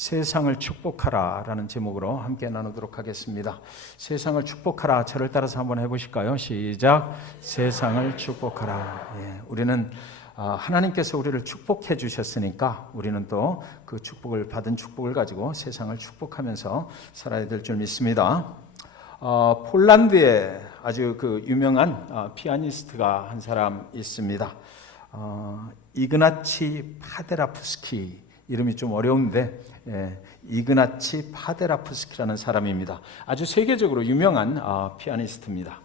세상을 축복하라라는 제목으로 함께 나누도록 하겠습니다. 세상을 축복하라. 저를 따라서 한번 해보실까요? 시작. 세상을 축복하라. 우리는 하나님께서 우리를 축복해 주셨으니까 우리는 또 그 축복을 받은 축복을 가지고 세상을 축복하면서 살아야 될 줄 믿습니다. 폴란드에 아주 그 유명한 피아니스트가 한 사람 있습니다. 이그나치 파데라프스키, 이름이 좀 어려운데 이그나치 파데라프스키라는 사람입니다. 아주 세계적으로 유명한 피아니스트입니다.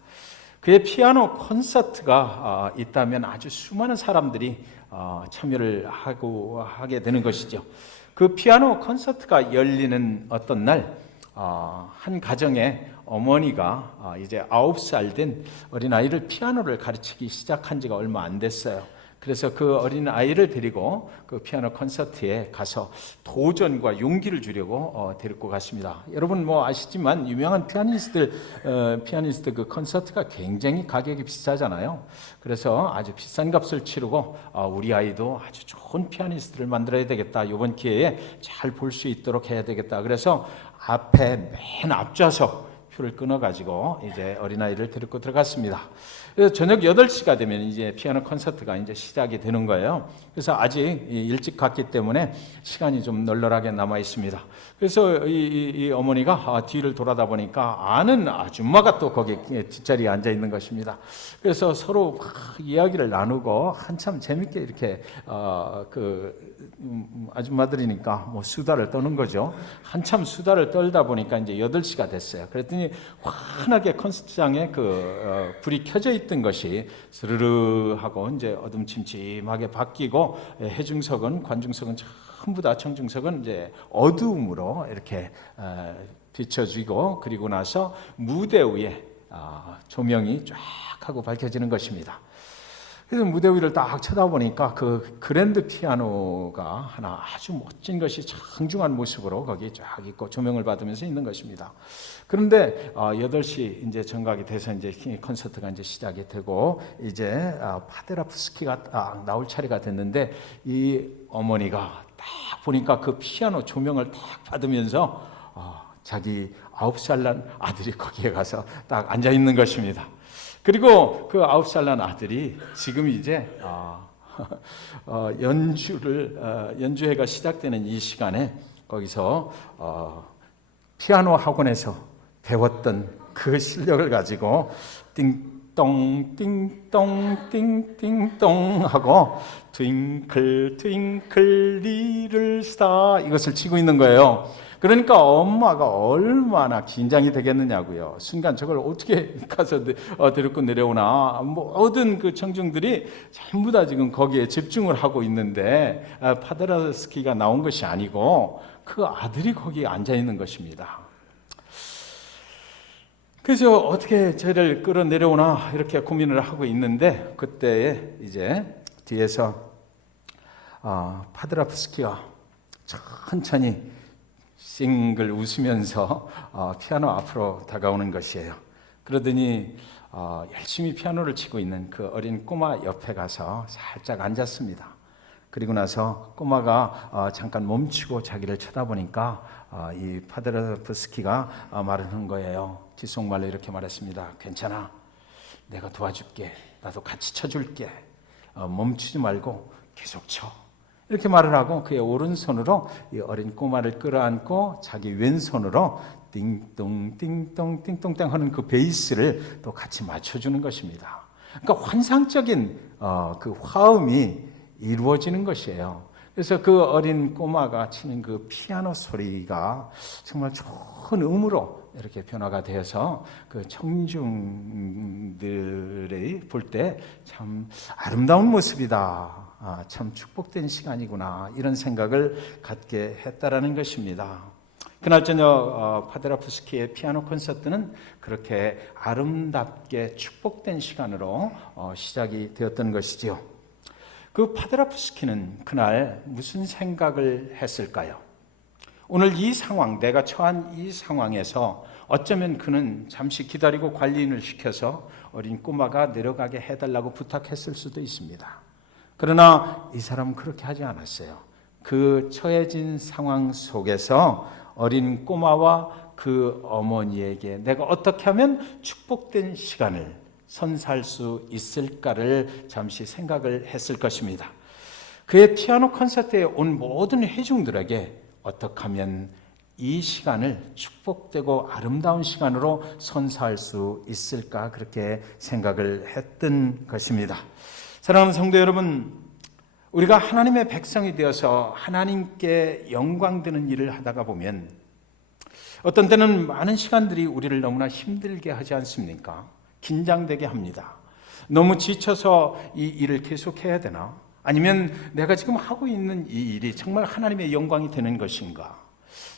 그의 피아노 콘서트가 있다면 아주 수많은 사람들이 참여를 하게 되는 것이죠. 그 피아노 콘서트가 열리는 어떤 날 한 가정의 어머니가 이제 9살 된 어린아이를 피아노를 가르치기 시작한 지가 얼마 안 됐어요. 그래서 그 어린아이를 데리고 그 피아노 콘서트에 가서 도전과 용기를 주려고 데리고 갔습니다. 여러분 아시지만 유명한 피아니스트 그 콘서트가 굉장히 가격이 비싸잖아요. 그래서 아주 비싼 값을 치르고 우리 아이도 아주 좋은 피아니스트를 만들어야 되겠다. 이번 기회에 잘 볼 수 있도록 해야 되겠다. 그래서 앞에 맨 앞좌석 표를 끊어가지고 이제 어린아이를 데리고 들어갔습니다. 그래서 저녁 8시가 되면 이제 피아노 콘서트가 이제 시작이 되는 거예요. 그래서 아직 일찍 갔기 때문에 시간이 좀 널널하게 남아 있습니다. 그래서 이 어머니가 뒤를 돌아다 보니까 아는 아줌마가 또 거기 뒷자리에 앉아 있는 것입니다. 그래서 서로 이야기를 나누고 한참 재밌게 이렇게 아줌마들이니까 수다를 떠는 거죠. 한참 수다를 떨다 보니까 이제 8시가 됐어요. 그랬더니 환하게 콘서트장에 불이 켜져 있던 것이 스르르 하고 이제 어둠침침하게 바뀌고 해중석은 관중석은 전부 다 청중석은 이제 어두움으로 이렇게 비춰지고 그리고 나서 무대 위에 조명이 쫙 하고 밝혀지는 것입니다. 그래서 무대 위를 딱 쳐다보니까 그 그랜드 피아노가 하나 아주 멋진 것이 장중한 모습으로 거기 쫙 있고 조명을 받으면서 있는 것입니다. 그런데 8시 이제 정각이 돼서 이제 콘서트가 이제 시작이 되고 이제 파데라프스키가 나올 차례가 됐는데 이 어머니가 딱 보니까 그 피아노 조명을 딱 받으면서 자기 9살 난 아들이 거기에 가서 딱 앉아 있는 것입니다. 그리고 그 9살 난 아들이 지금 이제 연주회가 시작되는 이 시간에 거기서 피아노 학원에서 배웠던 그 실력을 가지고 띵동 띵동 띵띵동 하고 트윙클 트윙클 리틀 스타 이것을 치고 있는 거예요. 그러니까 엄마가 얼마나 긴장이 되겠느냐고요. 순간 저걸 어떻게 가서 데리고 내려오나. 모든 그 청중들이 전부 다 지금 거기에 집중을 하고 있는데 파데라스키가 나온 것이 아니고 그 아들이 거기에 앉아 있는 것입니다. 그래서 어떻게 쟤를 끌어내려오나 이렇게 고민을 하고 있는데 그때에 이제 뒤에서 파데라프스키가 천천히 싱글 웃으면서 피아노 앞으로 다가오는 것이에요. 그러더니 열심히 피아노를 치고 있는 그 어린 꼬마 옆에 가서 살짝 앉았습니다. 그리고 나서 꼬마가 잠깐 멈추고 자기를 쳐다보니까 이 파데라프스키가 말하는 거예요. 뒷속말로 이렇게 말했습니다. 괜찮아. 내가 도와줄게. 나도 같이 쳐줄게. 멈추지 말고 계속 쳐. 이렇게 말을 하고 그의 오른손으로 이 어린 꼬마를 끌어안고 자기 왼손으로 띵동 띵동 띵동땅 하는 그 베이스를 또 같이 맞춰주는 것입니다. 그러니까 환상적인 그 화음이 이루어지는 것이에요. 그래서 그 어린 꼬마가 치는 그 피아노 소리가 정말 좋은 음으로 이렇게 변화가 되어서 그 청중들이 볼 때 참 아름다운 모습이다. 참 축복된 시간이구나. 이런 생각을 갖게 했다라는 것입니다. 그날 저녁 파데라프스키의 피아노 콘서트는 그렇게 아름답게 축복된 시간으로 시작이 되었던 것이지요. 그 파데라프스키는 그날 무슨 생각을 했을까요? 오늘 이 상황, 내가 처한 이 상황에서 어쩌면 그는 잠시 기다리고 관리인을 시켜서 어린 꼬마가 내려가게 해달라고 부탁했을 수도 있습니다. 그러나 이 사람은 그렇게 하지 않았어요. 그 처해진 상황 속에서 어린 꼬마와 그 어머니에게 내가 어떻게 하면 축복된 시간을 선사할 수 있을까를 잠시 생각을 했을 것입니다. 그의 피아노 콘서트에 온 모든 회중들에게 어떻게 하면 이 시간을 축복되고 아름다운 시간으로 선사할 수 있을까 그렇게 생각을 했던 것입니다. 사랑하는 성도 여러분, 우리가 하나님의 백성이 되어서 하나님께 영광 되는 일을 하다가 보면 어떤 때는 많은 시간들이 우리를 너무나 힘들게 하지 않습니까? 긴장되게 합니다. 너무 지쳐서 이 일을 계속해야 되나? 아니면 내가 지금 하고 있는 이 일이 정말 하나님의 영광이 되는 것인가?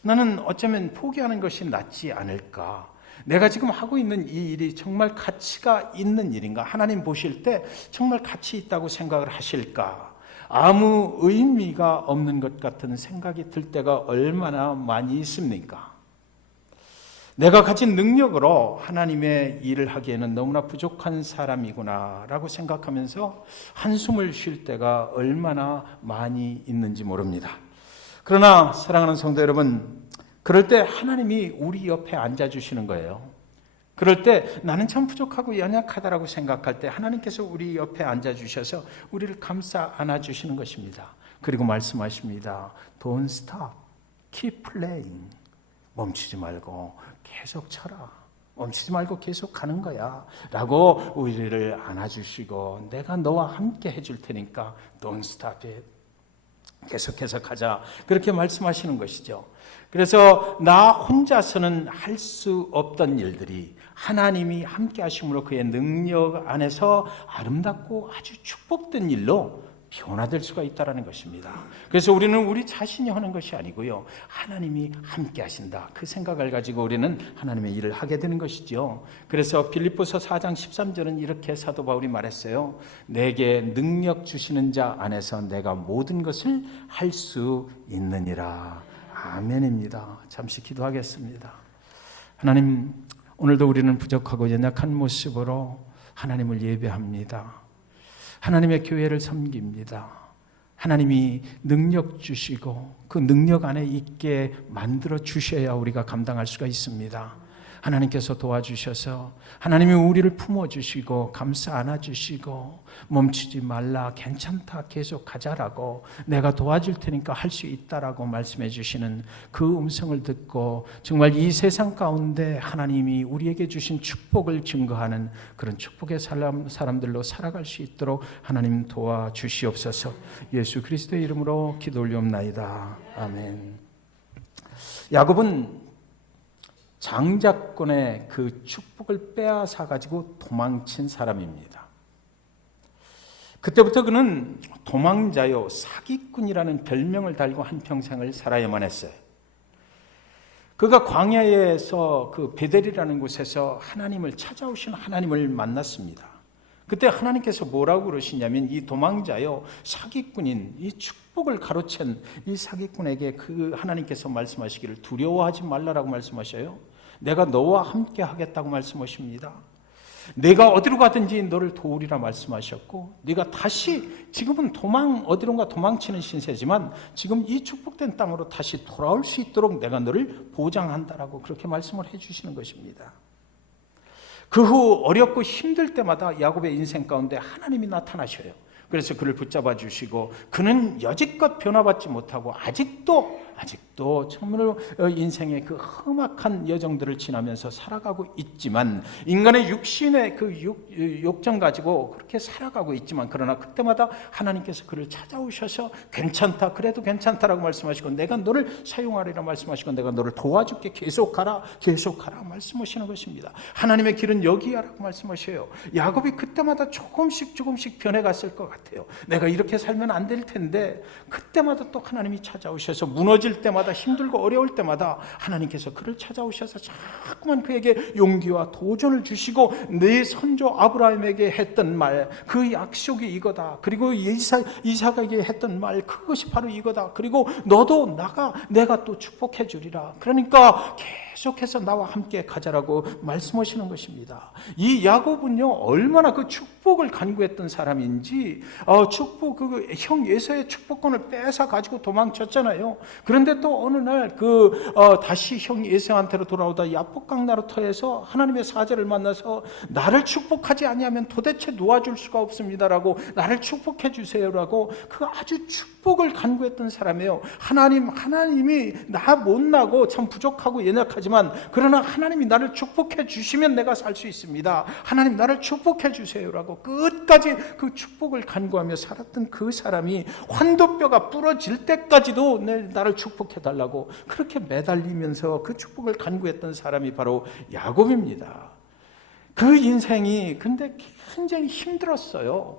나는 어쩌면 포기하는 것이 낫지 않을까? 내가 지금 하고 있는 이 일이 정말 가치가 있는 일인가? 하나님 보실 때 정말 가치 있다고 생각을 하실까? 아무 의미가 없는 것 같은 생각이 들 때가 얼마나 많이 있습니까? 내가 가진 능력으로 하나님의 일을 하기에는 너무나 부족한 사람이구나 라고 생각하면서 한숨을 쉴 때가 얼마나 많이 있는지 모릅니다. 그러나 사랑하는 성도 여러분, 그럴 때 하나님이 우리 옆에 앉아주시는 거예요. 그럴 때 나는 참 부족하고 연약하다라고 생각할 때 하나님께서 우리 옆에 앉아주셔서 우리를 감싸 안아주시는 것입니다. 그리고 말씀하십니다. Don't stop, keep playing. 멈추지 말고 계속 쳐라. 멈추지 말고 계속 가는 거야 라고 우리를 안아주시고 내가 너와 함께 해줄 테니까 Don't stop it. 계속해서 가자. 그렇게 말씀하시는 것이죠. 그래서 나 혼자서는 할 수 없던 일들이 하나님이 함께 하심으로 그의 능력 안에서 아름답고 아주 축복된 일로 변화될 수가 있다는 것입니다. 그래서 우리는 우리 자신이 하는 것이 아니고요, 하나님이 함께 하신다. 그 생각을 가지고 우리는 하나님의 일을 하게 되는 것이죠. 그래서 빌립보서 4장 13절은 이렇게 사도 바울이 말했어요. 내게 능력 주시는 자 안에서 내가 모든 것을 할 수 있느니라. 아멘입니다. 잠시 기도하겠습니다. 하나님, 오늘도 우리는 부족하고 연약한 모습으로 하나님을 예배합니다. 하나님의 교회를 섬깁니다. 하나님이 능력 주시고 그 능력 안에 있게 만들어 주셔야 우리가 감당할 수가 있습니다. 하나님께서 도와주셔서 하나님이 우리를 품어주시고 감싸 안아주시고 멈추지 말라, 괜찮다, 계속 가자라고, 내가 도와줄 테니까 할 수 있다라고 말씀해 주시는 그 음성을 듣고 정말 이 세상 가운데 하나님이 우리에게 주신 축복을 증거하는 그런 축복의 사람들로 살아갈 수 있도록 하나님 도와주시옵소서. 예수 그리스도의 이름으로 기도 올리옵나이다. 아멘. 야곱은 장자권의 그 축복을 빼앗아 가지고 도망친 사람입니다. 그때부터 그는 도망자요 사기꾼이라는 별명을 달고 한평생을 살아야만 했어요. 그가 광야에서 그 베델이라는 곳에서 하나님을 찾아오신 하나님을 만났습니다. 그때 하나님께서 뭐라고 그러시냐면 이 도망자요 사기꾼인 이 축복을 가로챈 이 사기꾼에게 그 하나님께서 말씀하시기를 두려워하지 말라라고 말씀하셔요. 내가 너와 함께 하겠다고 말씀하십니다. 내가 어디로 가든지 너를 도우리라 말씀하셨고, 네가 다시 지금은 어디론가 도망치는 신세지만 지금 이 축복된 땅으로 다시 돌아올 수 있도록 내가 너를 보장한다라고 그렇게 말씀을 해주시는 것입니다. 그 후 어렵고 힘들 때마다 야곱의 인생 가운데 하나님이 나타나셔요. 그래서 그를 붙잡아 주시고 그는 여지껏 변화받지 못하고 아직도 정말 인생의 그 험악한 여정들을 지나면서 살아가고 있지만, 인간의 육신의 그 욕정 가지고 그렇게 살아가고 있지만, 그러나 그때마다 하나님께서 그를 찾아오셔서 괜찮다, 그래도 괜찮다라고 말씀하시고 내가 너를 사용하리라 말씀하시고 내가 너를 도와줄게, 계속하라 말씀하시는 것입니다. 하나님의 길은 여기야라고 말씀하셔요. 야곱이 그때마다 조금씩 변해갔을 것 같아요. 내가 이렇게 살면 안 될 텐데 그때마다 또 하나님이 찾아오셔서 무너질 때마다 때마다, 힘들고 어려울 때마다 하나님께서 그를 찾아오셔서 자꾸만 그에게 용기와 도전을 주시고 내 선조 아브라함에게 했던 말, 그 약속이 이거다. 그리고 이삭에게 했던 말, 그것이 바로 이거다. 그리고 너도 나가, 내가 또 축복해 주리라. 그러니까 계속해서 나와 함께 가자라고 말씀하시는 것입니다. 이 야곱은요, 얼마나 그 축복을 간구했던 사람인지, 형 에서의 축복권을 뺏어 가지고 도망쳤잖아요. 그런데 또 어느 날 다시 형 에서한테로 돌아오다 야복강 나루터에서 하나님의 사자를 만나서 나를 축복하지 아니하면 도대체 놓아줄 수가 없습니다라고, 나를 축복해 주세요라고 그 아주 축복을 간구했던 사람이에요. 하나님이 나 못나고 참 부족하고 연약하지만, 그러나 하나님이 나를 축복해 주시면 내가 살 수 있습니다. 하나님 나를 축복해 주세요라고 끝까지 그 축복을 간구하며 살았던 그 사람이 환도뼈가 부러질 때까지도 나를 축복해 달라고 그렇게 매달리면서 그 축복을 간구했던 사람이 바로 야곱입니다. 그 인생이 근데 굉장히 힘들었어요.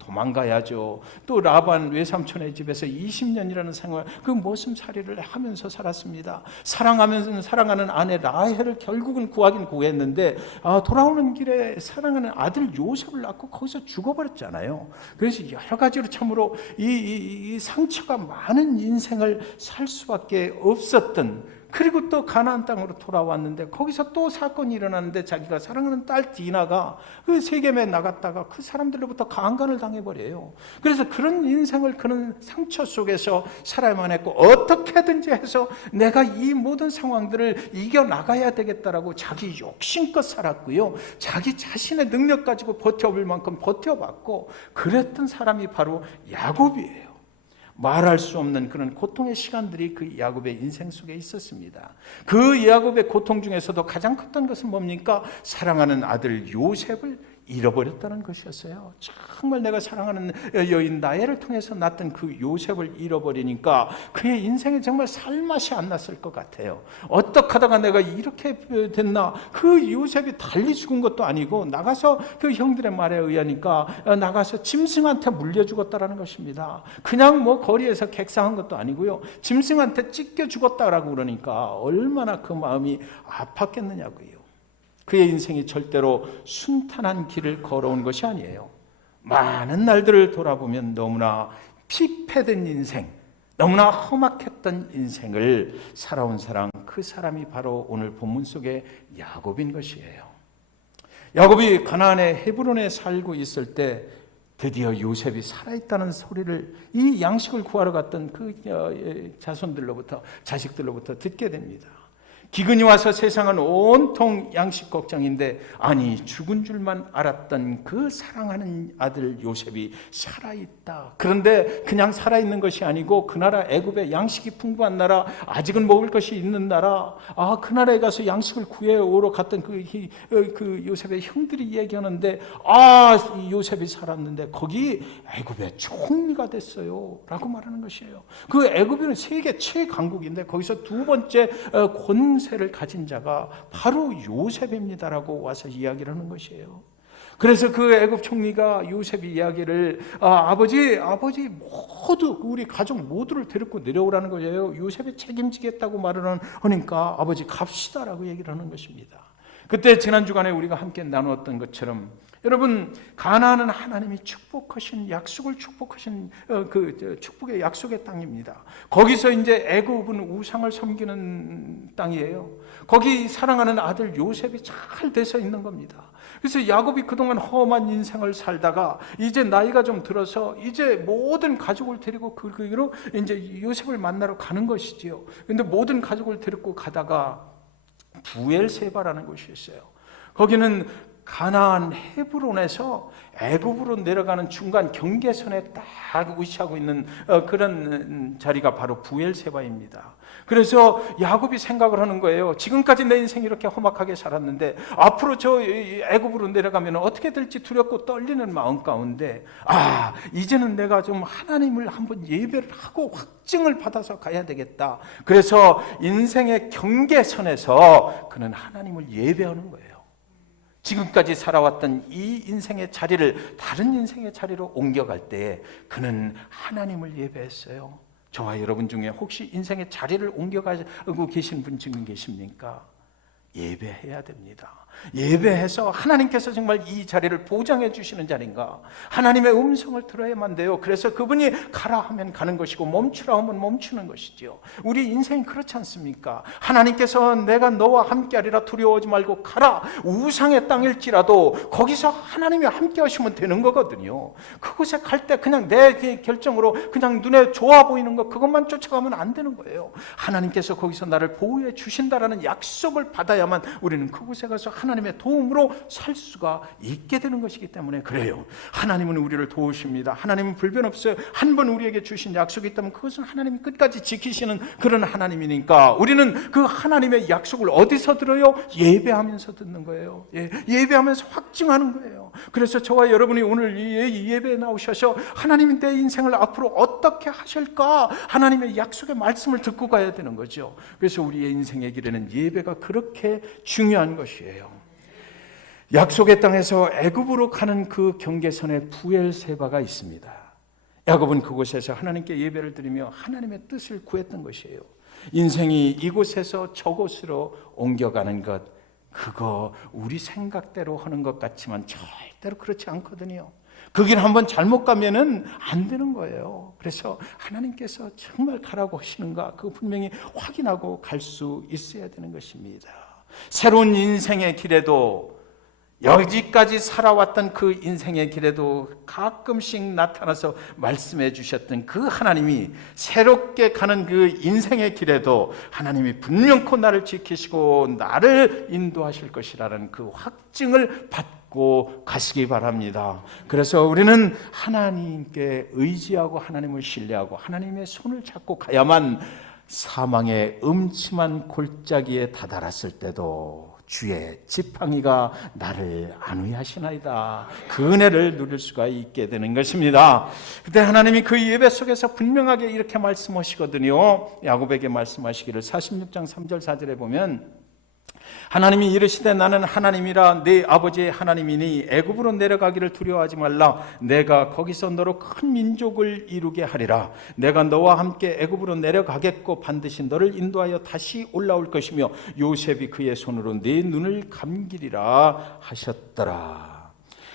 도망가야죠. 또 라반 외삼촌의 집에서 20년이라는 생활, 그 머슴살이를 하면서 살았습니다. 사랑하는 아내 라헬을 결국은 구하긴 구했는데, 돌아오는 길에 사랑하는 아들 요셉을 낳고 거기서 죽어버렸잖아요. 그래서 여러 가지로 참으로 이 상처가 많은 인생을 살 수밖에 없었던, 그리고 또 가나안 땅으로 돌아왔는데 거기서 또 사건이 일어났는데, 자기가 사랑하는 딸 디나가 그 세겜에 나갔다가 그 사람들로부터 강간을 당해버려요. 그래서 그런 인생을, 그런 상처 속에서 살아야만 했고, 어떻게든지 해서 내가 이 모든 상황들을 이겨나가야 되겠다라고 자기 욕심껏 살았고요, 자기 자신의 능력 가지고 버텨볼 만큼 버텨봤고, 그랬던 사람이 바로 야곱이에요. 말할 수 없는 그런 고통의 시간들이 그 야곱의 인생 속에 있었습니다. 그 야곱의 고통 중에서도 가장 컸던 것은 뭡니까? 사랑하는 아들 요셉을 잃어버렸다는 것이었어요. 정말 내가 사랑하는 여인 라헬을 통해서 낳던 그 요셉을 잃어버리니까 그의 인생에 정말 살맛이 안 났을 것 같아요. 어떻게 하다가 내가 이렇게 됐나? 그 요셉이 달리 죽은 것도 아니고, 나가서 그 형들의 말에 의하니까 나가서 짐승한테 물려 죽었다라는 것입니다. 그냥 뭐 거리에서 객상한 것도 아니고요, 짐승한테 찢겨 죽었다라고 그러니까 얼마나 그 마음이 아팠겠느냐고요. 그의 인생이 절대로 순탄한 길을 걸어온 것이 아니에요. 많은 날들을 돌아보면 너무나 피폐된 인생, 너무나 험악했던 인생을 살아온 사람, 그 사람이 바로 오늘 본문 속의 야곱인 것이에요. 야곱이 가나안의 헤브론에 살고 있을 때 드디어 요셉이 살아있다는 소리를, 이 양식을 구하러 갔던 그 자식들로부터 듣게 됩니다. 기근이 와서 세상은 온통 양식 걱정인데, 아니 죽은 줄만 알았던 그 사랑하는 아들 요셉이 살아있다. 그런데 그냥 살아있는 것이 아니고, 그 나라 애굽의 양식이 풍부한 나라, 아직은 먹을 것이 있는 나라, 그 나라에 가서 양식을 구해오러 갔던 그 요셉의 형들이 얘기하는데, 이 요셉이 살았는데 거기 애굽의 총리가 됐어요 라고 말하는 것이에요. 그 애굽은 세계 최강국인데 거기서 두 번째 권세를 가진 자가 바로 요셉입니다라고 와서 이야기를 하는 것이에요. 그래서 그 애굽 총리가 요셉이 이야기를, 아버지 모두, 우리 가족 모두를 데리고 내려오라는 거예요. 요셉이 책임지겠다고 말을 하니까 아버지 갑시다라고 얘기를 하는 것입니다. 그때 지난 주간에 우리가 함께 나누었던 것처럼, 여러분, 가나안은 하나님이 축복하신, 약속을 축복하신 축복의 약속의 땅입니다. 거기서 이제 애굽은 우상을 섬기는 땅이에요. 거기 사랑하는 아들 요셉이 잘 돼서 있는 겁니다. 그래서 야곱이 그동안 험한 인생을 살다가 이제 나이가 좀 들어서 이제 모든 가족을 데리고 그 길로 이제 요셉을 만나러 가는 것이지요. 근데 모든 가족을 데리고 가다가 부엘세바라는 곳이 있어요. 거기는 가나안 헤브론에서 애굽으로 내려가는 중간 경계선에 딱 위치하고 있는 그런 자리가 바로 부엘세바입니다. 그래서 야곱이 생각을 하는 거예요. 지금까지 내 인생 이렇게 험악하게 살았는데 앞으로 저 애굽으로 내려가면 어떻게 될지 두렵고 떨리는 마음 가운데, 이제는 내가 좀 하나님을 한번 예배를 하고 확증을 받아서 가야 되겠다. 그래서 인생의 경계선에서 그는 하나님을 예배하는 거예요. 지금까지 살아왔던 이 인생의 자리를 다른 인생의 자리로 옮겨갈 때에 그는 하나님을 예배했어요. 저와 여러분 중에 혹시 인생의 자리를 옮겨가고 계신 분 지금 계십니까? 예배해야 됩니다. 예배해서 하나님께서 정말 이 자리를 보장해 주시는 자리인가? 하나님의 음성을 들어야만 돼요. 그래서 그분이 가라 하면 가는 것이고 멈추라 하면 멈추는 것이죠. 우리 인생이 그렇지 않습니까? 하나님께서 내가 너와 함께하리라 두려워하지 말고 가라. 우상의 땅일지라도 거기서 하나님이 함께 하시면 되는 거거든요. 그곳에 갈 때 그냥 내 결정으로 그냥 눈에 좋아 보이는 것 그것만 쫓아가면 안 되는 거예요. 하나님께서 거기서 나를 보호해 주신다라는 약속을 받아야만 우리는 그곳에 가서 하나님의 도움으로 살 수가 있게 되는 것이기 때문에 그래요. 하나님은 우리를 도우십니다. 하나님은 불변 없어요. 한 번 우리에게 주신 약속이 있다면 그것은 하나님이 끝까지 지키시는 그런 하나님이니까 우리는 그 하나님의 약속을 어디서 들어요? 예배하면서 듣는 거예요. 예배하면서 확증하는 거예요. 그래서 저와 여러분이 오늘 이 예배에 나오셔서 하나님이 내 인생을 앞으로 어떻게 하실까? 하나님의 약속의 말씀을 듣고 가야 되는 거죠. 그래서 우리의 인생의 길에는 예배가 그렇게 중요한 것이에요. 약속의 땅에서 애굽으로 가는 그 경계선에 부엘세바가 있습니다. 야곱은 그곳에서 하나님께 예배를 드리며 하나님의 뜻을 구했던 것이에요. 인생이 이곳에서 저곳으로 옮겨가는 것, 그거 우리 생각대로 하는 것 같지만 절대로 그렇지 않거든요. 그 길 한번 잘못 가면은 안 되는 거예요. 그래서 하나님께서 정말 가라고 하시는가, 그거 분명히 확인하고 갈 수 있어야 되는 것입니다. 새로운 인생의 길에도 여기까지 살아왔던 그 인생의 길에도 가끔씩 나타나서 말씀해 주셨던 그 하나님이 새롭게 가는 그 인생의 길에도 하나님이 분명코 나를 지키시고 나를 인도하실 것이라는 그 확증을 받고 가시기 바랍니다. 그래서 우리는 하나님께 의지하고 하나님을 신뢰하고 하나님의 손을 잡고 가야만 사망의 음침한 골짜기에 다다랐을 때도 주의 지팡이가 나를 안위하시나이다, 그 은혜를 누릴 수가 있게 되는 것입니다. 그때 하나님이 그 예배 속에서 분명하게 이렇게 말씀하시거든요. 야곱에게 말씀하시기를 46장 3절 4절에 보면 하나님이 이르시되 나는 하나님이라 네 아버지의 하나님이니 애굽으로 내려가기를 두려워하지 말라. 내가 거기서 너로 큰 민족을 이루게 하리라. 내가 너와 함께 애굽으로 내려가겠고 반드시 너를 인도하여 다시 올라올 것이며 요셉이 그의 손으로 네 눈을 감기리라 하셨더라.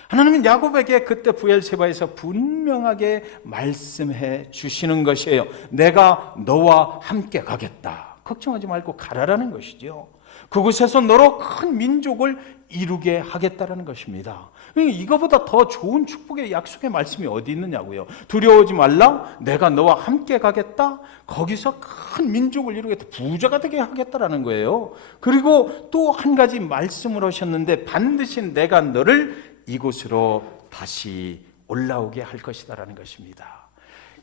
하나님은 야곱에게 그때 부엘세바에서 분명하게 말씀해 주시는 것이에요. 내가 너와 함께 가겠다. 걱정하지 말고 가라라는 것이죠. 그곳에서 너로 큰 민족을 이루게 하겠다라는 것입니다. 이거보다 더 좋은 축복의 약속의 말씀이 어디 있느냐고요. 두려워하지 말라. 내가 너와 함께 가겠다. 거기서 큰 민족을 이루겠다. 부자가 되게 하겠다라는 거예요. 그리고 또 한 가지 말씀을 하셨는데 반드시 내가 너를 이곳으로 다시 올라오게 할 것이다라는 것입니다.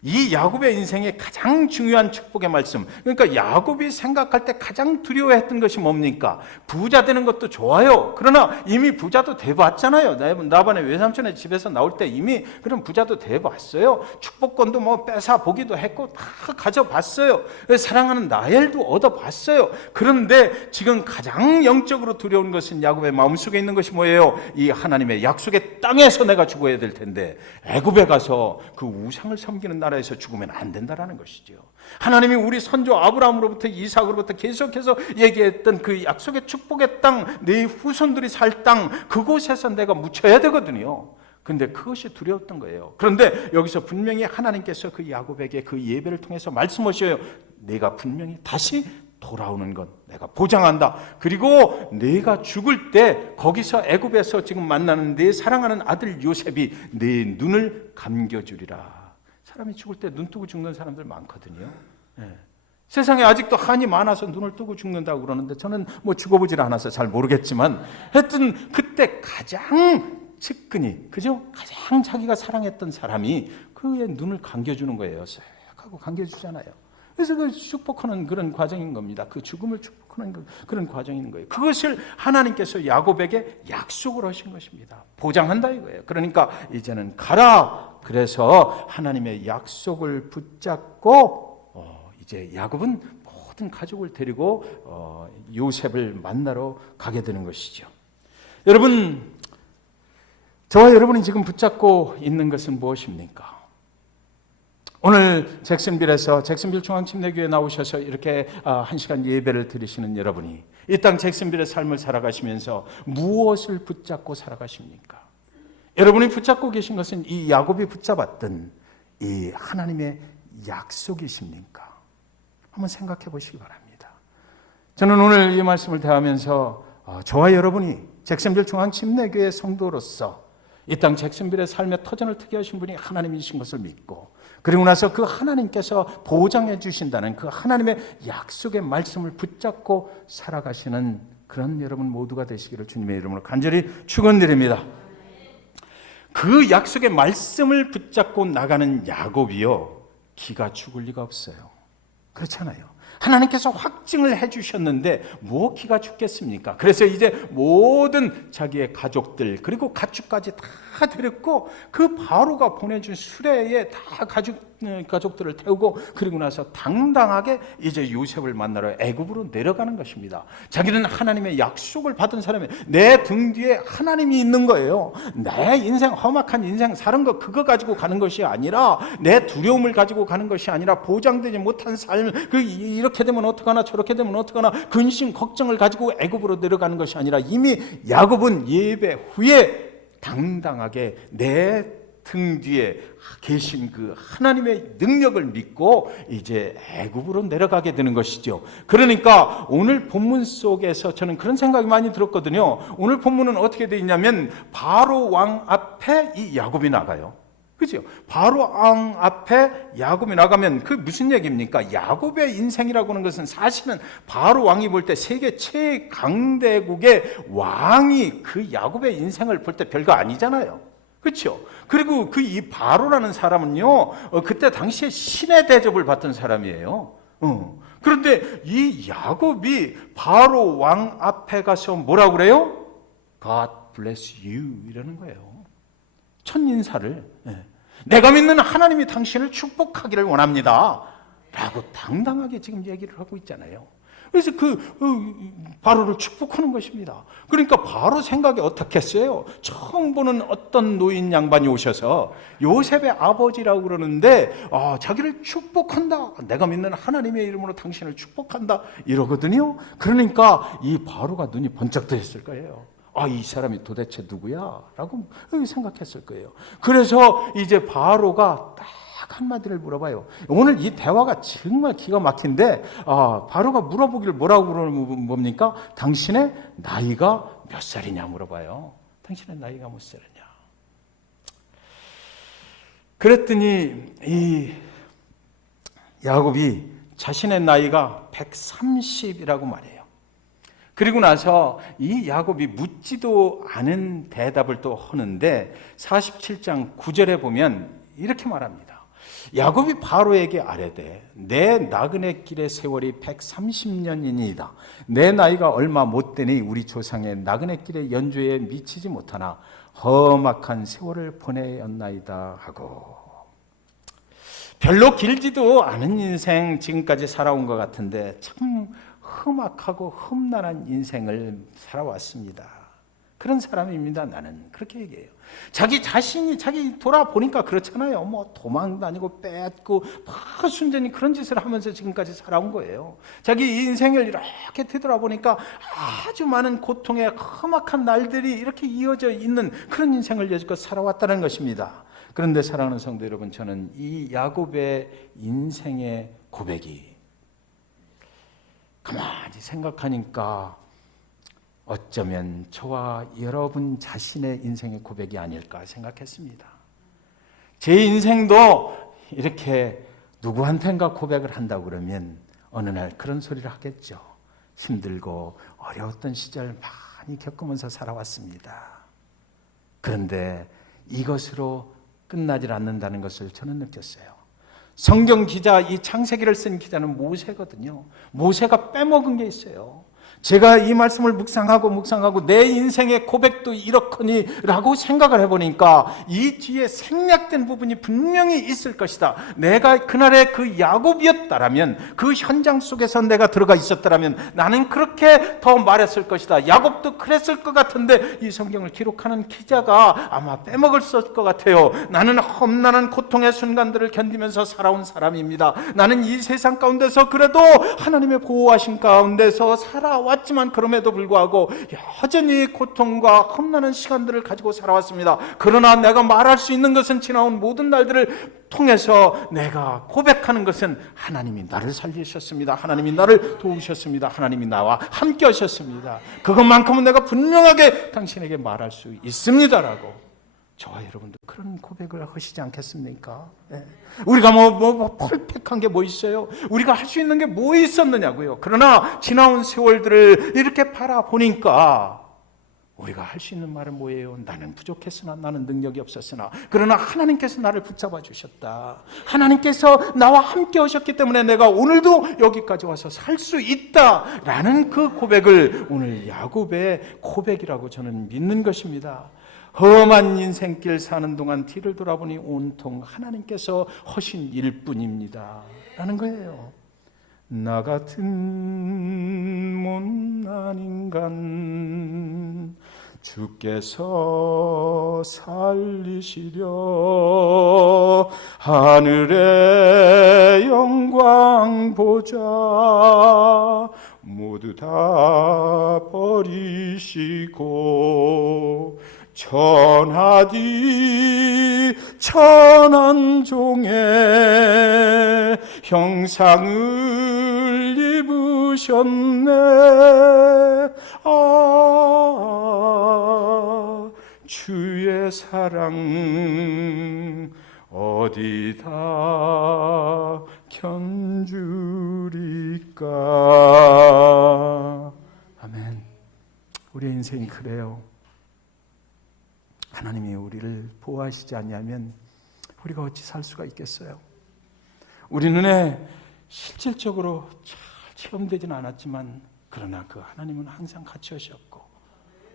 이 야곱의 인생의 가장 중요한 축복의 말씀, 그러니까 야곱이 생각할 때 가장 두려워했던 것이 뭡니까? 부자 되는 것도 좋아요. 그러나 이미 부자도 돼봤잖아요. 나번에 외삼촌의 집에서 나올 때 이미 그런 부자도 돼봤어요. 축복권도 뭐 뺏어 보기도 했고 다 가져봤어요. 사랑하는 라헬도 얻어봤어요. 그런데 지금 가장 영적으로 두려운 것은 야곱의 마음속에 있는 것이 뭐예요? 이 하나님의 약속의 땅에서 내가 죽어야 될 텐데 애굽에 가서 그 우상을 섬기는 나라에서 죽으면 안 된다라는 것이죠. 하나님이 우리 선조 아브라함으로부터 이삭으로부터 계속해서 얘기했던 그 약속의 축복의 땅, 내 후손들이 살 땅, 그곳에서 내가 묻혀야 되거든요. 근데 그것이 두려웠던 거예요. 그런데 여기서 분명히 하나님께서 그 야곱에게 그 예배를 통해서 말씀하셔요. 내가 분명히 다시 돌아오는 것 내가 보장한다. 그리고 내가 죽을 때 거기서 애굽에서 지금 만나는 내 사랑하는 아들 요셉이 내 눈을 감겨주리라. 사람이 죽을 때 눈 뜨고 죽는 사람들 많거든요. 세상에 아직도 한이 많아서 눈을 뜨고 죽는다고 그러는데 저는 뭐 죽어보질 않아서 잘 모르겠지만 하여튼 그때 가장 측근히, 그죠? 가장 자기가 사랑했던 사람이 그의 눈을 감겨주는 거예요. 쓱 하고 감겨주잖아요. 그래서 그 축복하는 그런 과정인 겁니다. 그 죽음을 축복하는 그런 과정인 거예요. 그것을 하나님께서 야곱에게 약속을 하신 것입니다. 보장한다 이거예요. 그러니까 이제는 가라. 그래서 하나님의 약속을 붙잡고 이제 야곱은 모든 가족을 데리고 요셉을 만나러 가게 되는 것이죠. 여러분, 저와 여러분이 지금 붙잡고 있는 것은 무엇입니까? 오늘 잭슨빌 중앙침례교회 나오셔서 이렇게 1시간 예배를 드리시는 여러분이 이 땅 잭슨빌의 삶을 살아가시면서 무엇을 붙잡고 살아가십니까? 여러분이 붙잡고 계신 것은 이 야곱이 붙잡았던 이 하나님의 약속이십니까? 한번 생각해 보시기 바랍니다. 저는 오늘 이 말씀을 대하면서 저와 여러분이 잭슨빌 중앙침례교회 성도로서 이 땅 잭슨빌의 삶의 터전을 트게 하신 분이 하나님이신 것을 믿고, 그리고 나서 그 하나님께서 보장해 주신다는 그 하나님의 약속의 말씀을 붙잡고 살아가시는 그런 여러분 모두가 되시기를 주님의 이름으로 간절히 축원드립니다. 그 약속의 말씀을 붙잡고 나가는 야곱이요, 기가 죽을 리가 없어요. 그렇잖아요. 하나님께서 확증을 해주셨는데 뭐 기가 죽겠습니까? 그래서 이제 모든 자기의 가족들 그리고 가축까지 다 데렸고 그 바로가 보내준 수레에 다 가족들을 태우고, 그리고 나서 당당하게 이제 요셉을 만나러 애굽으로 내려가는 것입니다. 자기는 하나님의 약속을 받은 사람이에요. 내 등 뒤에 하나님이 있는 거예요. 내 인생, 험악한 인생 사는 거 그거 가지고 가는 것이 아니라, 내 두려움을 가지고 가는 것이 아니라, 보장되지 못한 삶, 이렇게 되면 어떡하나 저렇게 되면 어떡하나 근심 걱정을 가지고 애굽으로 내려가는 것이 아니라, 이미 야곱은 예배 후에 당당하게 내 등 뒤에 계신 그 하나님의 능력을 믿고 이제 애굽으로 내려가게 되는 것이죠. 그러니까 오늘 본문 속에서 저는 그런 생각이 많이 들었거든요. 오늘 본문은 어떻게 되어 있냐면 바로 왕 앞에 이 야곱이 나가요. 그죠? 바로 왕 앞에 야곱이 나가면 그 무슨 얘기입니까? 야곱의 인생이라고 하는 것은 사실은 바로 왕이 볼 때 세계 최강대국의 왕이 그 야곱의 인생을 볼 때 별거 아니잖아요. 그렇죠? 그리고 그 이 바로라는 사람은요, 그때 당시에 신의 대접을 받던 사람이에요. 그런데 이 야곱이 바로 왕 앞에 가서 뭐라고 그래요? God bless you 이러는 거예요. 첫 인사를, 내가 믿는 하나님이 당신을 축복하기를 원합니다 라고 당당하게 지금 얘기를 하고 있잖아요. 그래서 바로를 축복하는 것입니다. 그러니까 바로 생각이 어떻겠어요? 처음 보는 어떤 노인 양반이 오셔서 요셉의 아버지라고 그러는데 자기를 축복한다, 내가 믿는 하나님의 이름으로 당신을 축복한다 이러거든요. 그러니까 이 바로가 눈이 번쩍 뜨였을 거예요. 이 사람이 도대체 누구야? 라고 생각했을 거예요. 그래서 이제 바로가 딱 한마디를 물어봐요. 오늘 이 대화가 정말 기가 막힌데, 바로가 물어보기를 뭐라고 그러는 뭡니까? 당신의 나이가 몇 살이냐 물어봐요. 당신의 나이가 몇 살이냐. 그랬더니 이 야곱이 자신의 나이가 130이라고 말해요. 그리고 나서 이 야곱이 묻지도 않은 대답을 또 하는데 47장 9절에 보면 이렇게 말합니다. 야곱이 바로에게 아뢰되 내 나그네 길의 세월이 130년이니이다. 내 나이가 얼마 못 되니 우리 조상의 나그네 길의 연주에 미치지 못하나 험악한 세월을 보내었나이다 하고, 별로 길지도 않은 인생 지금까지 살아온 것 같은데 참 험악하고 험난한 인생을 살아왔습니다. 그런 사람입니다. 나는 그렇게 얘기해요. 자기 자신이 자기 돌아보니까 그렇잖아요. 뭐 도망 다니고 뺏고 막 순전히 그런 짓을 하면서 지금까지 살아온 거예요. 자기 인생을 이렇게 되돌아보니까 아주 많은 고통의 험악한 날들이 이렇게 이어져 있는 그런 인생을 여지껏 살아왔다는 것입니다. 그런데 사랑하는 성도 여러분, 저는 이 야곱의 인생의 고백이 가만히 생각하니까 어쩌면 저와 여러분 자신의 인생의 고백이 아닐까 생각했습니다. 제 인생도 이렇게 누구한테인가 고백을 한다고 그러면 어느 날 그런 소리를 하겠죠. 힘들고 어려웠던 시절 많이 겪으면서 살아왔습니다. 그런데 이것으로 끝나질 않는다는 것을 저는 느꼈어요. 성경 기자, 이 창세기를 쓴 기자는 모세거든요. 모세가 빼먹은 게 있어요. 제가 이 말씀을 묵상하고 내 인생의 고백도 이렇거니라고 생각을 해보니까 이 뒤에 생략된 부분이 분명히 있을 것이다. 내가 그날의 그 야곱이었다라면, 그 현장 속에서 내가 들어가 있었다라면 나는 그렇게 더 말했을 것이다. 야곱도 그랬을 것 같은데 이 성경을 기록하는 기자가 아마 빼먹었을 것 같아요. 나는 험난한 고통의 순간들을 견디면서 살아온 사람입니다. 나는 이 세상 가운데서 그래도 하나님의 보호하신 가운데서 살아왔지만 그럼에도 불구하고 여전히 고통과 험난한 시간들을 가지고 살아왔습니다. 그러나 내가 말할 수 있는 것은 지나온 모든 날들을 통해서 내가 고백하는 것은 하나님이 나를 살리셨습니다. 하나님이 나를 도우셨습니다. 하나님이 나와 함께 하셨습니다. 그것만큼은 내가 분명하게 당신에게 말할 수 있습니다라고 저와 여러분도 그런 고백을 하시지 않겠습니까? 네. 우리가 펄펙한 게 뭐 있어요? 우리가 할 수 있는 게 뭐 있었느냐고요. 그러나 지나온 세월들을 이렇게 바라보니까 우리가 할 수 있는 말은 뭐예요? 나는 부족했으나, 나는 능력이 없었으나, 그러나 하나님께서 나를 붙잡아 주셨다. 하나님께서 나와 함께 하셨기 때문에 내가 오늘도 여기까지 와서 살 수 있다라는 그 고백을 오늘 야곱의 고백이라고 저는 믿는 것입니다. 험한 인생길 사는 동안 뒤를 돌아보니 온통 하나님께서 하신 일뿐입니다 라는 거예요. 나 같은 못난 인간 주께서 살리시려 하늘의 영광 보자 모두 다 버리시고 천하디 천한 종의 형상을 입으셨네. 아, 주의 사랑 어디다 견주리까. 아멘. 우리의 인생이 그래요. 하나님이 우리를 보호하시지 않냐면 우리가 어찌 살 수가 있겠어요? 우리 눈에 실질적으로 잘 체험되지는 않았지만 그러나 그 하나님은 항상 같이 하셨고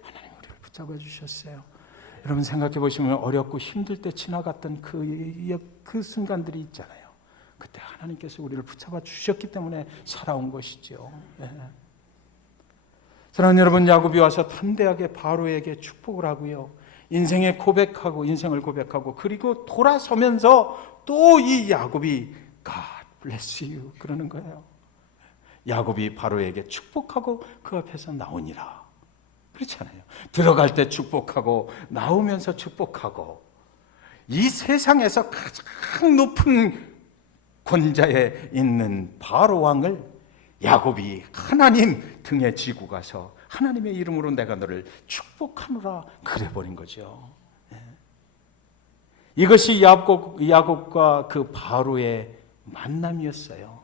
하나님 우리를 붙잡아 주셨어요. 여러분 생각해 보시면 어렵고 힘들 때 지나갔던 그 순간들이 있잖아요. 그때 하나님께서 우리를 붙잡아 주셨기 때문에 살아온 것이죠. 네. 사랑하는 여러분, 야곱이 와서 담대하게 바로에게 축복을 하고요. 인생을 고백하고 그리고 돌아서면서 또 이 야곱이 God bless you 그러는 거예요. 야곱이 바로에게 축복하고 그 앞에서 나오니라. 그렇잖아요. 들어갈 때 축복하고 나오면서 축복하고 이 세상에서 가장 높은 권자에 있는 바로 왕을 야곱이 하나님 등에 지고 가서 하나님의 이름으로 내가 너를 축복하노라 그래 버린 거죠. 이것이 야곱과 그 바로의 만남이었어요.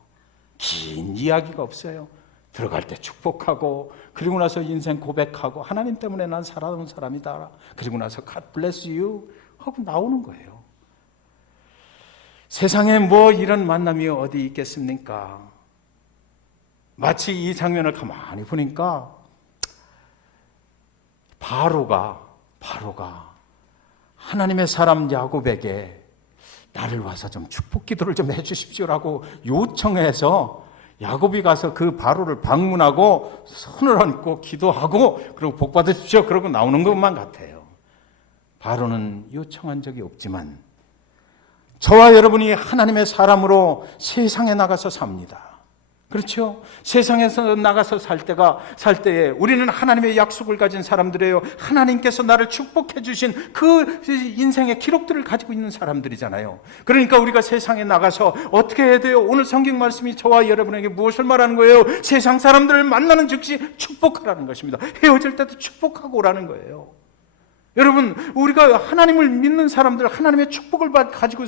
긴 이야기가 없어요. 들어갈 때 축복하고 그리고 나서 인생 고백하고 하나님 때문에 난 살아온 사람이다. 그리고 나서 God bless you 하고 나오는 거예요. 세상에 뭐 이런 만남이 어디 있겠습니까? 마치 이 장면을 가만히 보니까 바로가 하나님의 사람 야곱에게 나를 와서 좀 축복 기도를 좀 해주십시오라고 요청해서 야곱이 가서 그 바로를 방문하고 손을 얹고 기도하고 그리고 복 받으십시오 그러고 나오는 것만 같아요. 바로는 요청한 적이 없지만 저와 여러분이 하나님의 사람으로 세상에 나가서 삽니다. 그렇죠? 세상에서 나가서 살 때에 우리는 하나님의 약속을 가진 사람들이에요. 하나님께서 나를 축복해 주신 그 인생의 기록들을 가지고 있는 사람들이잖아요. 그러니까 우리가 세상에 나가서 어떻게 해야 돼요? 오늘 성경 말씀이 저와 여러분에게 무엇을 말하는 거예요? 세상 사람들을 만나는 즉시 축복하라는 것입니다. 헤어질 때도 축복하고 오라는 거예요. 여러분, 우리가 하나님을 믿는 사람들, 하나님의 축복을 가지고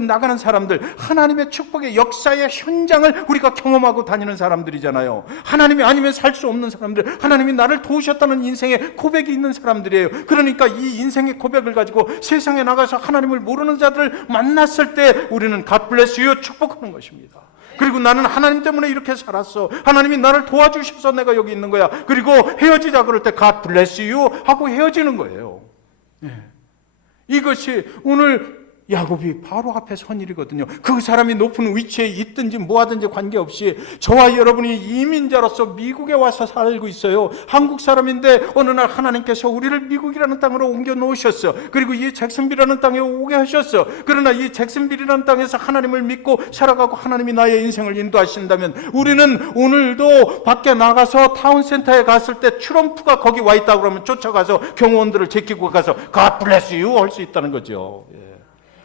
나가는 사람들, 하나님의 축복의 역사의 현장을 우리가 경험하고 다니는 사람들이잖아요. 하나님이 아니면 살 수 없는 사람들, 하나님이 나를 도우셨다는 인생의 고백이 있는 사람들이에요. 그러니까 이 인생의 고백을 가지고 세상에 나가서 하나님을 모르는 자들을 만났을 때 우리는 God bless you 축복하는 것입니다. 그리고 나는 하나님 때문에 이렇게 살았어. 하나님이 나를 도와주셔서 내가 여기 있는 거야. 그리고 헤어지자 그럴 때 God bless you 하고 헤어지는 거예요. 네. 이것이 오늘 야곱이 바로 앞에 선 일이거든요. 그 사람이 높은 위치에 있든지 뭐하든지 관계없이 저와 여러분이 이민자로서 미국에 와서 살고 있어요. 한국 사람인데 어느 날 하나님께서 우리를 미국이라는 땅으로 옮겨 놓으셨어. 그리고 이 잭슨빌이라는 땅에 오게 하셨어. 그러나 이 잭슨빌이라는 땅에서 하나님을 믿고 살아가고 하나님이 나의 인생을 인도하신다면 우리는 오늘도 밖에 나가서 타운센터에 갔을 때 트럼프가 거기 와 있다고 그러면 쫓아가서 경호원들을 제끼고 가서 God bless you 할 수 있다는 거죠.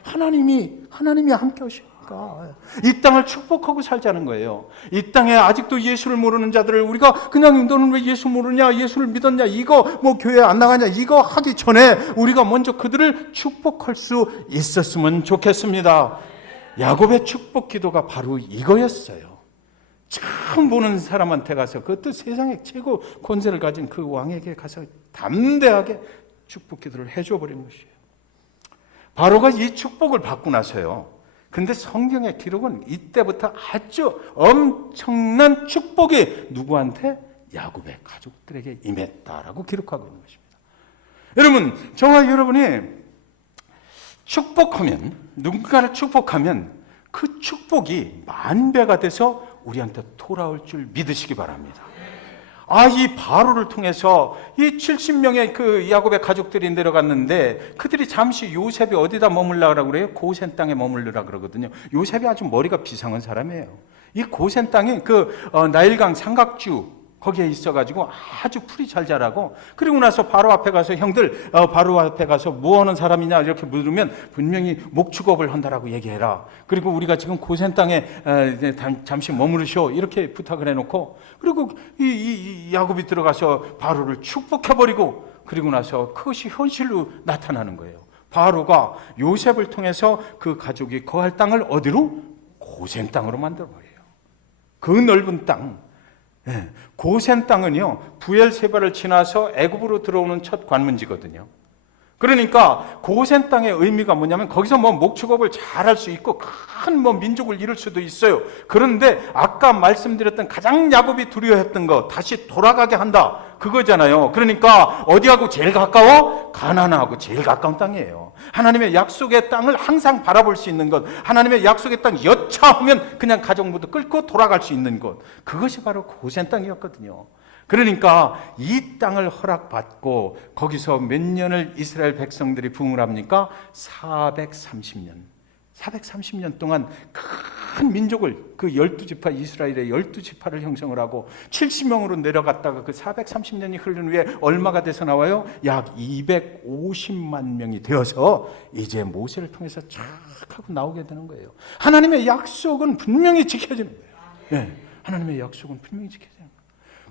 하나님이 함께 하시니까 이 땅을 축복하고 살자는 거예요. 이 땅에 아직도 예수를 모르는 자들을 우리가 그냥 너는 왜 예수 모르냐, 예수를 믿었냐, 이거 뭐 교회 안 나가냐, 이거 하기 전에 우리가 먼저 그들을 축복할 수 있었으면 좋겠습니다. 야곱의 축복 기도가 바로 이거였어요. 처음 보는 사람한테 가서, 그것도 세상에 최고 권세를 가진 그 왕에게 가서 담대하게 축복 기도를 해줘 버린 것이에요. 바로가 이 축복을 받고 나서요. 근데 성경의 기록은 이때부터 아주 엄청난 축복이 누구한테? 야곱의 가족들에게 임했다라고 기록하고 있는 것입니다. 여러분, 저와 여러분이 축복하면, 누군가를 축복하면 그 축복이 만배가 돼서 우리한테 돌아올 줄 믿으시기 바랍니다. 이 바로를 통해서 이 70명의 그 야곱의 가족들이 내려갔는데 그들이 잠시 요셉이 어디다 머물라고 그래요? 고센 땅에 머물르라 그러거든요. 요셉이 아주 머리가 비상한 사람이에요. 이 고센 땅이 나일강 삼각주 거기에 있어가지고 아주 풀이 잘 자라고, 그리고 나서 바로 앞에 가서 형들 바로 앞에 가서 뭐 하는 사람이냐 이렇게 물으면 분명히 목축업을 한다라고 얘기해라. 그리고 우리가 지금 고센 땅에 잠시 머무르쇼 이렇게 부탁을 해놓고, 그리고 이 야곱이 들어가서 바로를 축복해버리고, 그리고 나서 그것이 현실로 나타나는 거예요. 바로가 요셉을 통해서 그 가족이 거할 땅을 어디로? 고센 땅으로 만들어버려요. 그 넓은 땅. 고센 땅은요, 부엘세바를 지나서 애굽으로 들어오는 첫 관문지거든요. 그러니까 고센 땅의 의미가 뭐냐면 거기서 목축업을 잘 할 수 있고 큰 민족을 이룰 수도 있어요. 그런데 아까 말씀드렸던 가장 야곱이 두려워했던 거, 다시 돌아가게 한다, 그거잖아요. 그러니까 어디하고 제일 가까워? 가나안하고 제일 가까운 땅이에요. 하나님의 약속의 땅을 항상 바라볼 수 있는 것, 하나님의 약속의 땅 여차하면 그냥 가족 모두 끌고 돌아갈 수 있는 것, 그것이 바로 고센 땅이었거든요. 그러니까 이 땅을 허락받고 거기서 몇 년을 이스라엘 백성들이 부흥을 합니까? 430년 동안 큰 민족을, 그 12지파, 이스라엘의 12지파를 형성을 하고 70명으로 내려갔다가 그 430년이 흐른 후에 얼마가 돼서 나와요? 약 250만 명이 되어서 이제 모세를 통해서 쫙 하고 나오게 되는 거예요. 하나님의 약속은 분명히 지켜지는 거예요. 하나님의 약속은 분명히 지켜지는 거예요.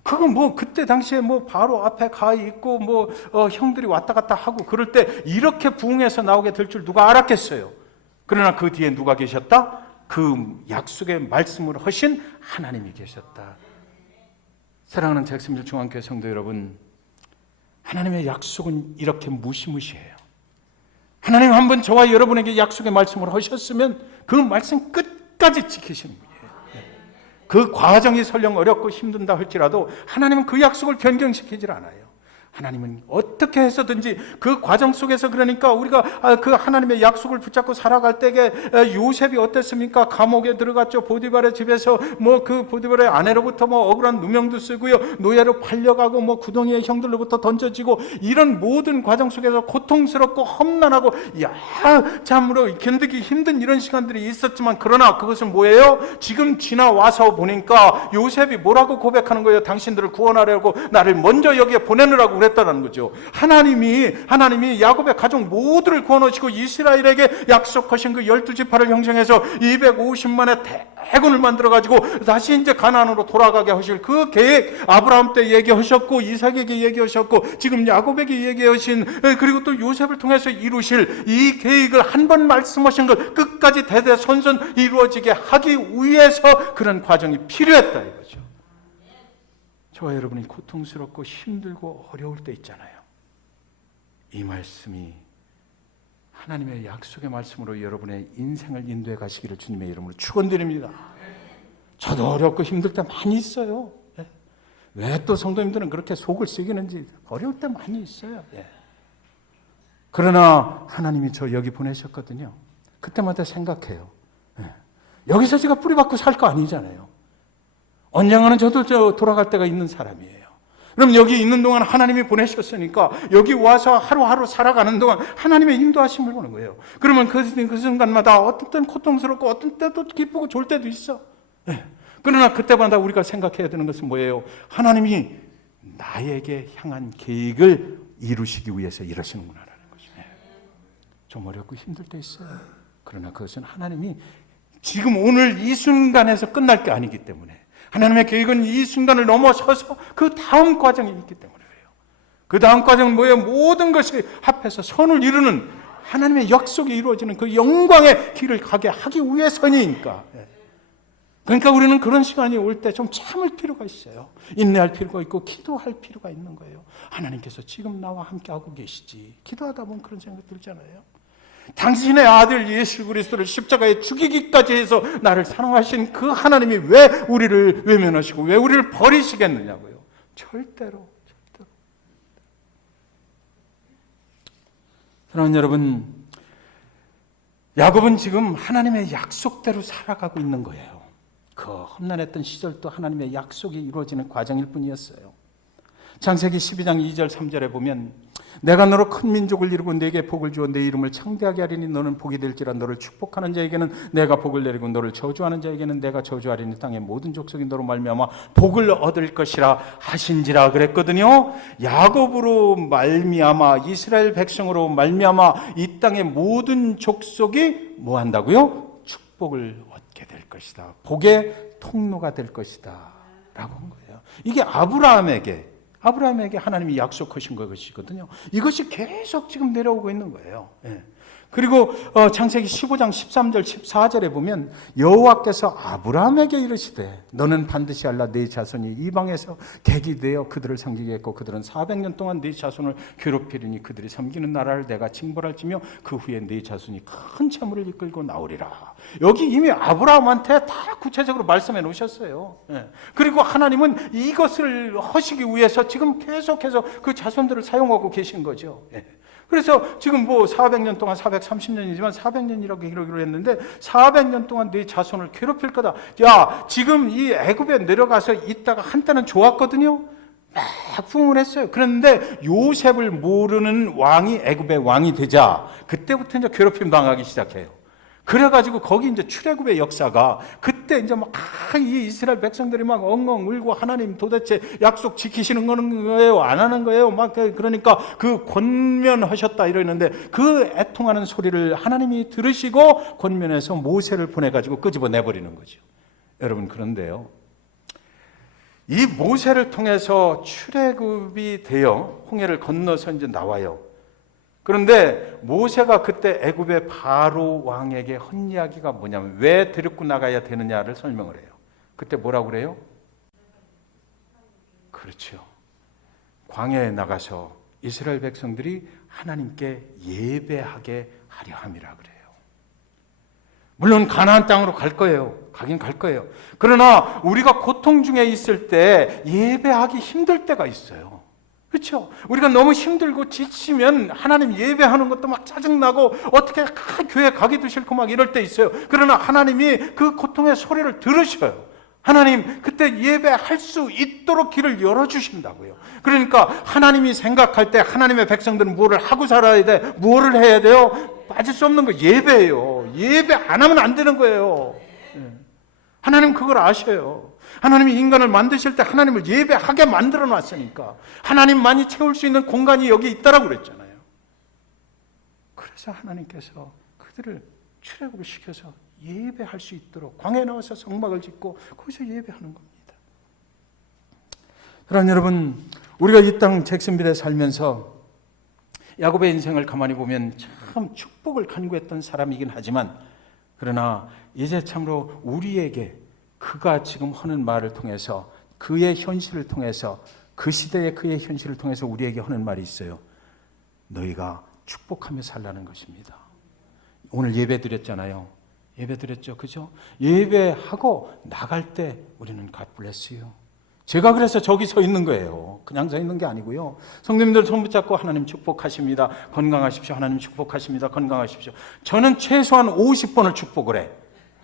그거 그때 당시에 바로 앞에 가 있고 형들이 왔다 갔다 하고 그럴 때 이렇게 부흥해서 나오게 될 줄 누가 알았겠어요. 그러나 그 뒤에 누가 계셨다? 그 약속의 말씀으로 하신 하나님이 계셨다. 사랑하는 잭슨빌 중앙교회 성도 여러분, 하나님의 약속은 이렇게 무시무시해요. 하나님 한번 저와 여러분에게 약속의 말씀을 하셨으면 그 말씀 끝까지 지키시는 분이에요. 그 과정이 설령 어렵고 힘든다 할지라도 하나님은 그 약속을 변경시키질 않아요. 하나님은 어떻게 해서든지 그 과정 속에서, 그러니까 우리가 그 하나님의 약속을 붙잡고 살아갈 때에 요셉이 어땠습니까? 감옥에 들어갔죠. 보디발의 집에서 그 보디발의 아내로부터 억울한 누명도 쓰고요, 노예로 팔려가고 구덩이에 형들로부터 던져지고, 이런 모든 과정 속에서 고통스럽고 험난하고 참으로 견디기 힘든 이런 시간들이 있었지만, 그러나 그것은 뭐예요? 지금 지나와서 보니까 요셉이 뭐라고 고백하는 거예요? 당신들을 구원하려고 나를 먼저 여기에 보내느라고 그랬다는 거죠. 하나님이 야곱의 가족 모두를 구원하시고 이스라엘에게 약속하신 그 12지파를 형성해서 250만의 대군을 만들어가지고 다시 이제 가나안으로 돌아가게 하실 그 계획, 아브라함 때 얘기하셨고 이삭에게 얘기하셨고 지금 야곱에게 얘기하신, 그리고 또 요셉을 통해서 이루실 이 계획을 한 번 말씀하신 걸 끝까지 대대손손 이루어지게 하기 위해서 그런 과정이 필요했다 이거죠. 저와 여러분이 고통스럽고 힘들고 어려울 때 있잖아요. 이 말씀이 하나님의 약속의 말씀으로 여러분의 인생을 인도해 가시기를 주님의 이름으로 축원드립니다. 저도 어렵고 힘들 때 많이 있어요. 왜 또 성도님들은 그렇게 속을 썩이는지 어려울 때 많이 있어요. 그러나 하나님이 저 여기 보내셨거든요. 그때마다 생각해요. 여기서 제가 뿌리박고 살 거 아니잖아요. 언젠가는 저도 돌아갈 때가 있는 사람이에요. 그럼 여기 있는 동안 하나님이 보내셨으니까 여기 와서 하루하루 살아가는 동안 하나님의 인도하심을 보는 거예요. 그러면 그 순간마다 어떤 때는 고통스럽고 어떤 때도 기쁘고 좋을 때도 있어. 그러나 그때마다 우리가 생각해야 되는 것은 뭐예요? 하나님이 나에게 향한 계획을 이루시기 위해서 이러시는구나라는 거죠. 좀 어렵고 힘들 때 있어요. 그러나 그것은 하나님이 지금 오늘 이 순간에서 끝날 게 아니기 때문에, 하나님의 계획은 이 순간을 넘어서서 그 다음 과정이 있기 때문에 그래요. 그 다음 과정은 뭐예요? 모든 것이 합해서 선을 이루는 하나님의 약속이 이루어지는 그 영광의 길을 가게 하기 위해서니까. 그러니까 우리는 그런 시간이 올 때 좀 참을 필요가 있어요. 인내할 필요가 있고 기도할 필요가 있는 거예요. 하나님께서 지금 나와 함께하고 계시지. 기도하다 보면 그런 생각 들잖아요. 당신의 아들 예수 그리스도를 십자가에 죽이기까지 해서 나를 사랑하신 그 하나님이 왜 우리를 외면하시고 왜 우리를 버리시겠느냐고요. 절대로. 사랑하는 여러분, 야곱은 지금 하나님의 약속대로 살아가고 있는 거예요. 그 험난했던 시절도 하나님의 약속이 이루어지는 과정일 뿐이었어요. 창세기 12장 2절 3절에 보면 내가 너로 큰 민족을 이루고 네게 복을 주어 내 이름을 창대하게 하리니 너는 복이 될지라. 너를 축복하는 자에게는 내가 복을 내리고 너를 저주하는 자에게는 내가 저주하리니 땅의 모든 족속이 너로 말미암아 복을 얻을 것이라 하신지라 그랬거든요. 야곱으로 말미암아, 이스라엘 백성으로 말미암아 이 땅의 모든 족속이 뭐 한다고요? 축복을 얻게 될 것이다. 복의 통로가 될 것이다 라고 한 거예요. 이게 아브라함에게 하나님이 약속하신 것이거든요. 이것이 계속 지금 내려오고 있는 거예요. 그리고 창세기 15장 13절 14절에 보면 여호와께서 아브라함에게 이르시되 너는 반드시 알라 네 자손이 이방에서 객이 되어 그들을 섬기겠고 그들은 400년 동안 네 자손을 괴롭히리니 그들이 섬기는 나라를 내가 징벌할지며 그 후에 네 자손이 큰 재물을 이끌고 나오리라. 여기 이미 아브라함한테 다 구체적으로 말씀해 놓으셨어요. 그리고 하나님은 이것을 하시기 위해서 지금 계속해서 그 자손들을 사용하고 계신 거죠. 그래서 지금 뭐 400년 동안 430년이지만 400년이라고 기록을 했는데 400년 동안 네 자손을 괴롭힐 거다. 야, 지금 이 애굽에 내려가서 있다가 한때는 좋았거든요. 막 부흥을 했어요. 그런데 요셉을 모르는 왕이 애굽의 왕이 되자 그때부터 이제 괴롭힘 당하기 시작해요. 그래가지고 거기 이제 출애굽의 역사가 그때 이제 막 이 이스라엘 백성들이 막 엉엉 울고 하나님 도대체 약속 지키시는 거예요? 안 하는 거예요? 막 그러니까 그 권면하셨다 이러는데 그 애통하는 소리를 하나님이 들으시고 권면해서 모세를 보내가지고 끄집어 내버리는 거죠. 여러분, 그런데요, 이 모세를 통해서 출애굽이 되어 홍해를 건너서 이제 나와요. 그런데 모세가 그때 애굽의 바로 왕에게 한 이야기가 뭐냐면 왜 데리고 나가야 되느냐를 설명을 해요. 그때 뭐라고 그래요? 그렇죠. 광야에 나가서 이스라엘 백성들이 하나님께 예배하게 하려 함이라 그래요. 물론 가나안 땅으로 갈 거예요. 가긴 갈 거예요. 그러나 우리가 고통 중에 있을 때 예배하기 힘들 때가 있어요. 그렇죠? 우리가 너무 힘들고 지치면 하나님 예배하는 것도 막 짜증나고 어떻게 교회 가기도 싫고 막 이럴 때 있어요. 그러나 하나님이 그 고통의 소리를 들으셔요. 하나님 그때 예배할 수 있도록 길을 열어주신다고요. 그러니까 하나님이 생각할 때 하나님의 백성들은 뭐를 하고 살아야 돼? 뭐를 해야 돼요? 빠질 수 없는 거 예배예요. 예배 안 하면 안 되는 거예요. 하나님 그걸 아셔요. 하나님이 인간을 만드실 때 하나님을 예배하게 만들어 놨으니까 하나님만이 채울 수 있는 공간이 여기 있다라고 그랬잖아요. 그래서 하나님께서 그들을 출애굽을 시켜서 예배할 수 있도록 광야에 나와서 성막을 짓고 거기서 예배하는 겁니다. 그러나 여러분, 우리가 이 땅 잭슨빌에 살면서 야곱의 인생을 가만히 보면 참 축복을 간구했던 사람이긴 하지만, 그러나 이제 참으로 우리에게 그가 지금 하는 말을 통해서, 그의 현실을 통해서, 그 시대의 그의 현실을 통해서 우리에게 하는 말이 있어요. 너희가 축복하며 살라는 것입니다. 오늘 예배 드렸잖아요. 예배 드렸죠, 그죠? 예배하고 나갈 때 우리는 God bless you. 제가 그래서 저기 서 있는 거예요. 그냥 서 있는 게 아니고요. 성도님들 손 붙잡고 하나님 축복하십니다. 건강하십시오. 하나님 축복하십니다. 건강하십시오. 저는 최소한 50번을 축복을 해.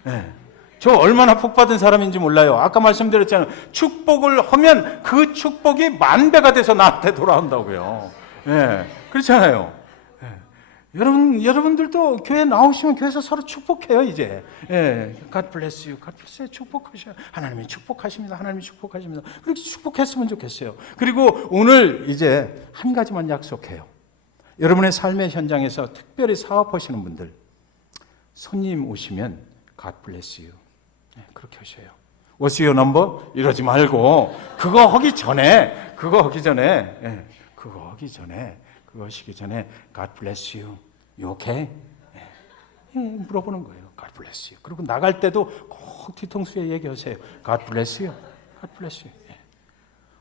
네. 저 얼마나 복받은 사람인지 몰라요. 아까 말씀드렸잖아요. 축복을 하면 그 축복이 만배가 돼서 나한테 돌아온다고요. 네. 그렇잖아요. 여러분들도 교회 나오시면 교회에서 서로 축복해요, 이제. 예, God bless you, God bless you, 축복하셔요. 하나님이 축복하십니다. 하나님이 축복하십니다. 그렇게 축복했으면 좋겠어요. 그리고 오늘 이제 한 가지만 약속해요. 여러분의 삶의 현장에서 특별히 사업하시는 분들, 손님 오시면 God bless you. 예, 그렇게 하셔요. What's your number? 이러지 말고, 그거 하기 전에, 그거 하시기 전에 God bless you. You okay? 물어보는 거예요. God bless you. 그리고 나갈 때도 꼭 뒤통수에 얘기하세요. God bless you. God bless you.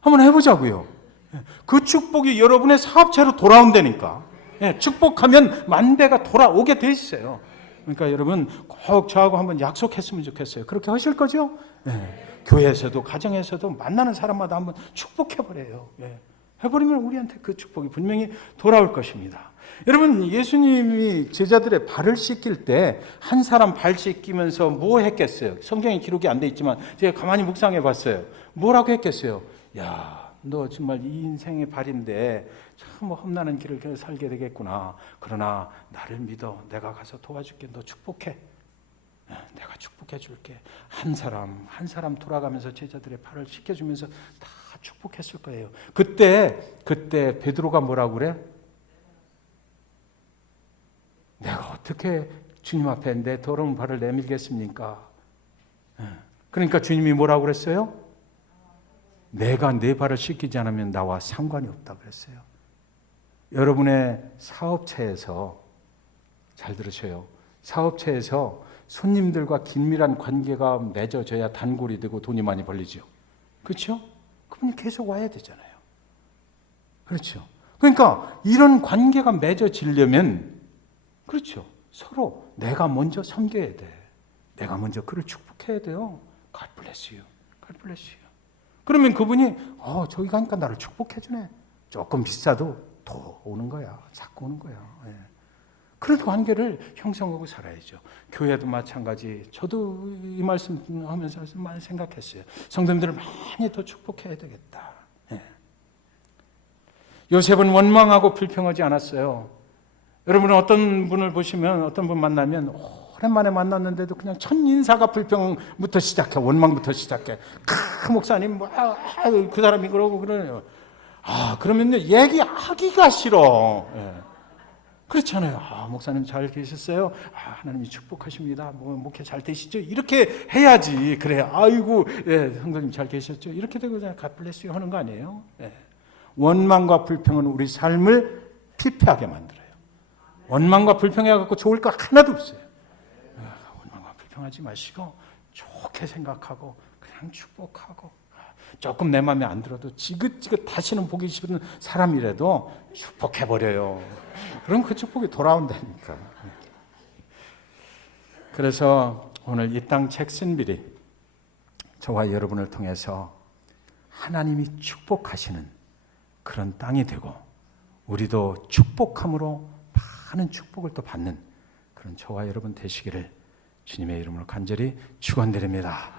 한번 해보자고요. 그 축복이 여러분의 사업체로 돌아온다니까. 축복하면 만배가 돌아오게 돼 있어요. 그러니까 여러분 꼭 저하고 한번 약속했으면 좋겠어요. 그렇게 하실 거죠? 교회에서도 가정에서도 만나는 사람마다 한번 축복해버려요. 해버리면 우리한테 그 축복이 분명히 돌아올 것입니다. 여러분, 예수님이 제자들의 발을 씻길 때 한 사람 발 씻기면서 뭐 했겠어요? 성경에 기록이 안 돼 있지만 제가 가만히 묵상해 봤어요. 뭐라고 했겠어요? 야, 너 정말 이 인생의 발인데 참 험난한 길을 살게 되겠구나. 그러나 나를 믿어. 내가 가서 도와줄게. 너 축복해. 내가 축복해 줄게. 한 사람 돌아가면서 제자들의 발을 씻겨주면서 다 축복했을 거예요. 그때 베드로가 뭐라고 그래? 내가 어떻게 주님 앞에 내 더러운 발을 내밀겠습니까? 그러니까 주님이 뭐라고 그랬어요? 내가 내 발을 씻기지 않으면 나와 상관이 없다 그랬어요. 여러분의 사업체에서, 잘 들으셔요. 사업체에서 손님들과 긴밀한 관계가 맺어져야 단골이 되고 돈이 많이 벌리죠. 그렇죠? 그분이 계속 와야 되잖아요. 그렇죠? 그러니까 이런 관계가 맺어지려면, 그렇죠, 서로 내가 먼저 섬겨야 돼. 내가 먼저 그를 축복해야 돼요. God bless you. God bless you. 그러면 그분이 저기 가니까 나를 축복해 주네. 조금 비싸도 더 오는 거야. 자꾸 오는 거야. 그런 관계를 형성하고 살아야죠. 교회도 마찬가지. 저도 이 말씀 하면서 많이 생각했어요. 성도님들을 많이 더 축복해야 되겠다. 요셉은 원망하고 불평하지 않았어요. 여러분은 어떤 분을 보시면, 어떤 분 만나면 오랜만에 만났는데도 그냥 첫 인사가 불평부터 시작해. 원망부터 시작해. 목사님 그 사람이 그러고 그러네요. 그러면 얘기하기가 싫어. 그렇잖아요. 목사님 잘 계셨어요? 하나님이 축복하십니다. 목회 잘 되시죠? 이렇게 해야지. 그래. 아이고, 성도님 잘 계셨죠? 이렇게 되고 그냥 God bless you 하는 거 아니에요? 원망과 불평은 우리 삶을 피폐하게 만들어요. 원망과 불평해갖고 좋을 거 하나도 없어요. 원망과 불평하지 마시고 좋게 생각하고 그냥 축복하고, 조금 내 마음에 안 들어도 지긋지긋 다시는 보기 싫은 사람이라도 축복해버려요. 그럼 그 축복이 돌아온다니까. 그래서 오늘 이 땅 잭슨빌이 저와 여러분을 통해서 하나님이 축복하시는 그런 땅이 되고, 우리도 축복함으로 많은 축복을 또 받는 그런 저와 여러분 되시기를 주님의 이름으로 간절히 축원드립니다.